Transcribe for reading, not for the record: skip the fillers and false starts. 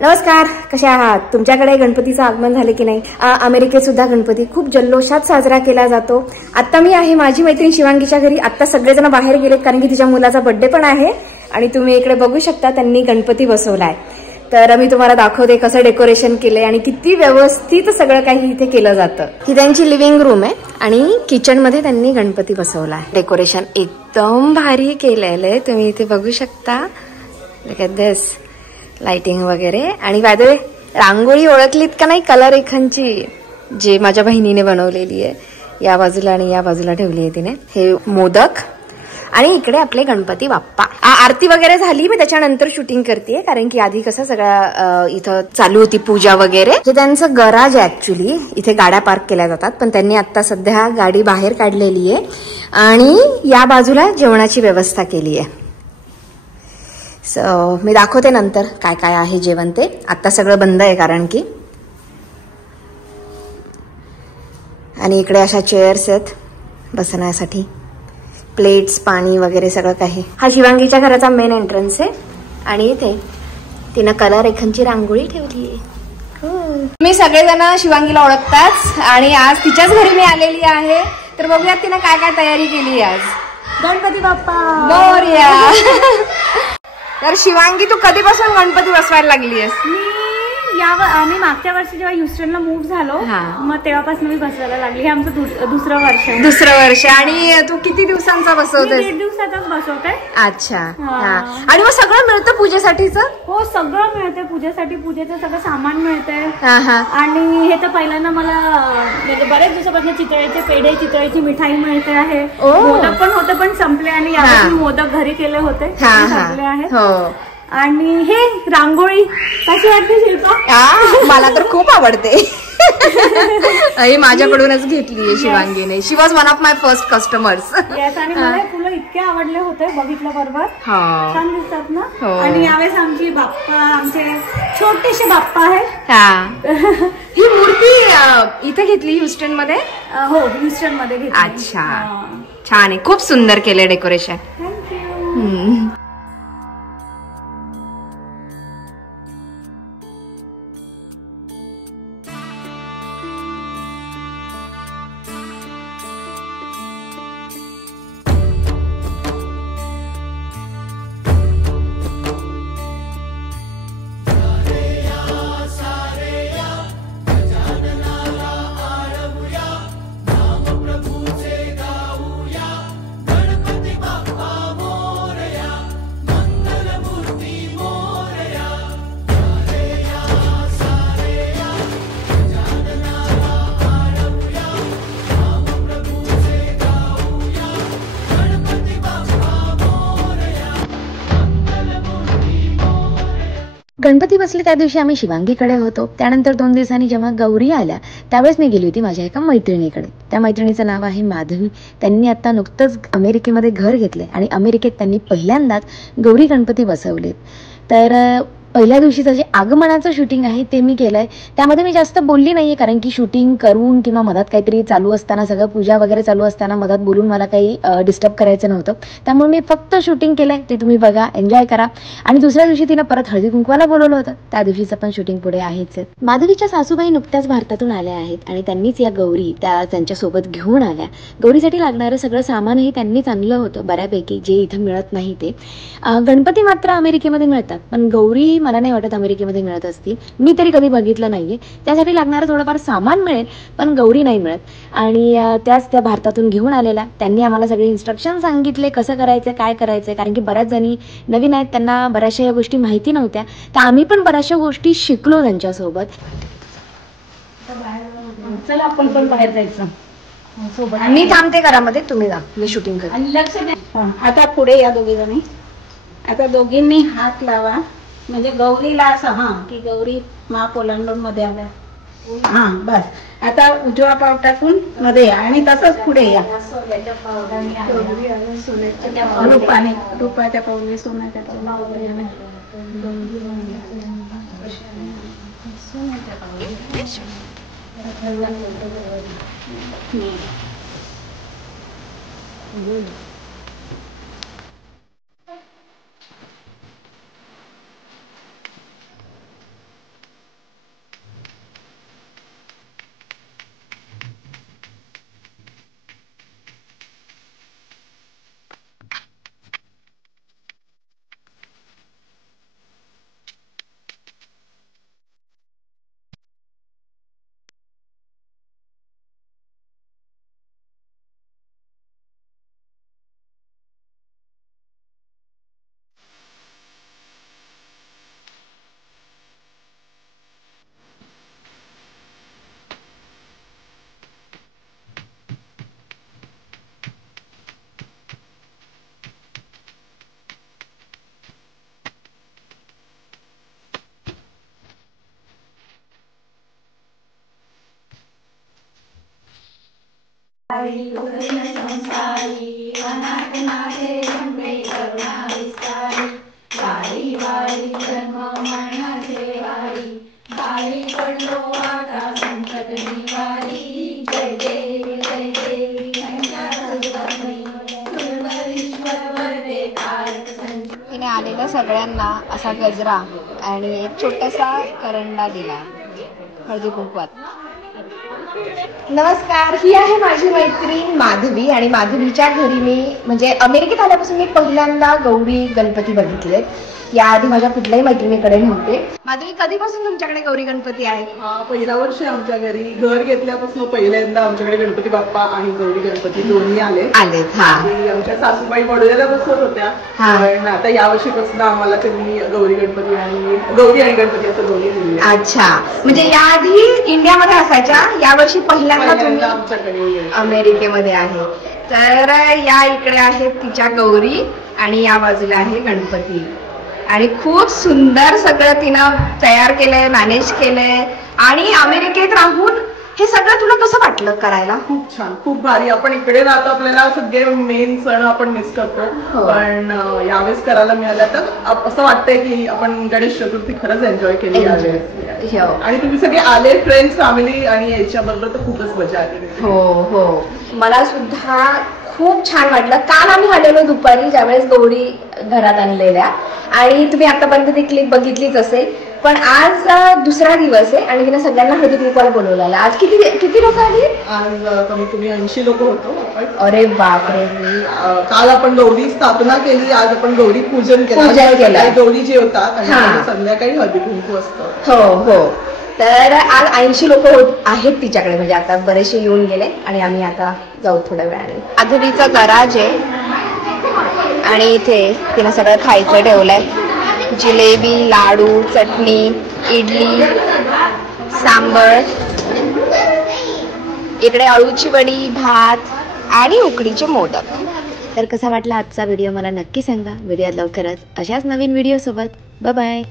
नमस्कार, कसे आहात? तुमच्याकडे गणपतीचं आगमन झाले की नाही? अमेरिकेत सुद्धा गणपती खूप जल्लोषात साजरा केला जातो. आता मी आहे माझी मैत्रीण शिवांगीच्या घरी. आता सगळेजण बाहेर गेलेत कारण की तिच्या मुलाचा बर्थडे पण आहे आणि तुम्ही इकडे बघू शकता त्यांनी गणपती बसवलाय. तर मी तुम्हाला दाखवते कसं डेकोरेशन केलंय आणि किती व्यवस्थित सगळं काही इथे केलं जातं. ही त्यांची लिव्हिंग रूम आहे आणि किचन मध्ये त्यांनी गणपती बसवलाय. डेकोरेशन एकदम भारी केलेलं आहे, तुम्ही इथे बघू शकता. लुक ॲट दिस, लाइटिंग वगैरे. आणि बाय द वे, रांगोळी ओळखलीत का नाही? कलर रेखांची जे माझ्या बहिणीने बनवलेली आहे, या बाजूला आणि या बाजूला ठेवली आहे तिने. हे मोदक आणि इकडे आपले गणपती बाप्पा. आरती वगैरे झाली, मी त्याच्यानंतर शूटिंग करते कारण की आधी कसं सगळं इथं चालू होती पूजा वगैरे. हे त्यांचं गराज आहे ऍक्च्युली, इथे गाड्या पार्क केल्या जातात, पण त्यांनी आता सध्या गाडी बाहेर काढलेली आहे आणि या बाजूला जेवणाची व्यवस्था केली आहे. सो मी दाखवते नंतर काय काय आहे जेवण ते. आता सगळं बंद आहे कारण की. आणि इकडे अशा चेअर्स आहेत बसण्यासाठी, प्लेट्स, पाणी वगैरे सगळं काही. हा शिवांगीच्या घराचा मेन एंट्रन्स आहे आणि इथे तिनं कलर रेखांची रांगोळी ठेवली आहे. मी सगळेजण शिवांगीला ओळखताच आणि आज तिच्याच घरी मी आलेली आहे. तर बघूयात तिनं काय काय तयारी केली आज. गणपती बाप्पा मोरया. तर शिवांगी, तू कधीपासून गणपती बसवायला लागली आहेस? मी मागच्या वर्षी जेव्हा ह्युस्टनला मूव्ह झालो मग तेव्हापासून मी बसवायला लागली. हे आमचं दुसरं वर्ष आहे. दुसरं वर्ष. आणि तू किती दिवसांचा बसवते? 1.5 दिवसाचाच बसवते. अच्छा. आणि मग सगळं मिळतं पूजेसाठीचं? हो, सगळं मिळतंय पूजेसाठी. पूजेचं सगळं सामान मिळतंय. आणि हे तर पहिल्यांदा मला म्हणजे बऱ्याच दिवसापासून चितळेचे पेढे, चितळेची मिठाई मिळते आहे. मोदक पण होते पण संपले आणि यावेळी मोदक घरी केले होते, संपले आहेत. आणि हे रांगोळी कशी वाटते शिल्पा? मला तर खूप आवडते. माझ्याकडूनच घेतली आहे शिवांगीने. She was one of my first customers. आणि मला फुलं इतके आवडले होते बघितल्या बरोबर. छान दिसतात ना. आणि यावेळेस आमची बाप्पा, आमचे छोटेसे बाप्पा आहेत. ही मूर्ती इथे घेतली ह्युस्टन मध्ये? हो, ह्युस्टन मध्ये घेतली. अच्छा, छान आहे. खूप सुंदर केले डेकोरेशन. थँक्यू. गणपती बसले त्या दिवशी आम्ही शिवांगीकडे होतो. त्यानंतर 2 दिवसांनी जेव्हा गौरी आल्या त्यावेळेस मी गेली होती माझ्या एका मैत्रिणीकडे. त्या मैत्रिणीचं नाव आहे माधवी. त्यांनी आता नुकतंच अमेरिकेमध्ये घर घेतले आणि अमेरिकेत त्यांनी पहिल्यांदाच गौरी गणपती बसवलेत. तर पहिल्या दिवशीचं जे आगमनाचं शूटिंग आहे ते मी केलंय. त्यामध्ये मी जास्त बोलली नाहीये कारण की शूटिंग करून किंवा मधात काहीतरी चालू असताना, सगळं पूजा वगैरे चालू असताना मधात बोलून मला काही डिस्टर्ब करायचं नव्हतं. त्यामुळे मी फक्त शूटिंग केलंय. ते तुम्ही बघा, एन्जॉय करा. आणि दुसऱ्या दिवशी तिनं परत हळदी कुंकवाला बोलवलं होतं, त्या दिवशीचं पण शूटिंग पुढे आहेच. माधवीच्या सासूबाई नुकत्याच भारतातून आल्या आहेत आणि त्यांनीच या गौरी त्यांच्यासोबत घेऊन आल्या. गौरीसाठी लागणारं सगळं सामानही त्यांनीच आणलं होतं बऱ्यापैकी, जे इथं मिळत नाही ते. गणपती मात्र अमेरिकेमध्ये मिळतात पण गौरी मला नाही वाटत अमेरिकेमध्ये मिळत असतील. मी तरी कधी बघितलं नाहीये. त्यासाठी लागणारं थोडंफार सामान मिळेल पण गौरी नाही मिळत. आणि त्याच त्या भारतातून घेऊन आलेल्या. त्यांनी आम्हाला सगळे इन्स्ट्रक्शन सांगितले कसं करायचं, काय करायचं. कारण की बऱ्याच जणी नवीन आहेत, त्यांना बऱ्याचशा या गोष्टी माहिती नव्हत्या. तर आम्ही पण बऱ्याचशा गोष्टी शिकलो त्यांच्यासोबत. चला आपण पण बाहेर जायचं. मी थांबते घरामध्ये, तुम्ही जा, मी शूटिंग करते. आणि लक्ष द्या. आता पुढे या दोघी जणी. आता दोघींनी हात लावा म्हणजे गौरीला असं की गौरी माप ओलांडून मध्ये आल्या. बस. आता उजवा पाव टाकून मध्ये या आणि तसंच पुढे या. रूपाच्या पावली, सोन्याच्या पावली. वाळी संसारी अनाथ नाथे अंबे करुणा विस्तारी वाळी वाळी जन्म मरणाचे वारी वाळी पडलो आता संकट निवारी जय देव जय देवी तिने आलेल्या सगळ्यांना असा गजरा आणि एक छोटासा करंडा दिला हळदी कुंकवात. नमस्कार, ही आहे माझी मैत्रीण माधवी आणि माधवीच्या घरी मी म्हणजे अमेरिकेत आल्यापासून मी पहिल्यांदा गौरी गणपती बघितले. याआधी माझ्या कुठल्याही मैत्रिणीकडे नव्हते. माधवी, कधीपासून तुमच्याकडे गौरी गणपती आहे? पहिला वर्ष आमच्या घरी घर घेतल्यापासून पहिल्यांदा आमच्याकडे गणपती बाप्पा आणि गौरी गणपती दोन्ही आलेत. आमच्या सासूबाई बडोद्याला बसवत होत्या, पण आता या वर्षीपासून आम्हाला त्यांनी गौरी गणपती आणि गणपती असं दोन्ही दिले. अच्छा, म्हणजे याआधी इंडियामध्ये असायच्या, यावर्षी पहिल्यांदा तुम्ही आमच्याकडे अमेरिकेमध्ये आहे. तर या इकडे आहेत तिच्या गौरी आणि या बाजूला आहे गणपती. आणि खूप सुंदर सगळं तिनं तयार केलंय, मॅनेज केलंय. आणि अमेरिकेत राहून हे सगळं तुला कसं वाटलं करायला? खूप छान, खूप भारी. आपण इकडे राहतो, आपल्याला सगळे मेन सण आपण मिस करतो, पण यावेळेस करायला मिळालं तर असं वाटतंय की आपण गणेश चतुर्थी खरंच एन्जॉय केली यावेळेस. आणि तुम्ही सगळे आले, फ्रेंड्स, फॅमिली, आणि याच्याबरोबर तर खूपच मजा आली. हो हो, मला सुद्धा खूप छान वाटलं. काल आम्ही आलेलो दुपारी, ज्यावेळेस गौरी घरात आणलेल्या, आणि तुम्ही आतापर्यंत ती क्लिप बघितलीच असेल. पण आज दुसरा दिवस आहे आणि तिने सगळ्यांना हळदी कुंकवाला बोलवलेलं. आज किती लोक आली? आज कमीत कमी 80 लोक होतो. अरे बापरे. काल आपण गौरी स्थापना केली, आज आपण गौरी पूजन केलं. गौरी जेवतात आणि संध्याकाळी हळदी कुंकू असतं. हो हो. तर आज 80 लोक आहेत तिच्याकडे, म्हणजे आता बरेचसे येऊन गेले आणि आम्ही आता जाऊ थोड्या वेळाने. माधवीचं गराज आहे आणि इथे तिने सगळं खायचं ठेवलंय. जिलेबी, लाडू, चटणी, इडली, सांबर, इकडे अळूची वडी, भात आणि उकडीचे मोदक. तर कसा वाटला आजचा व्हिडिओ मला नक्की सांगा. व्हिडिओ लवकरच अशाच नवीन व्हिडिओ सोबत. Bye bye.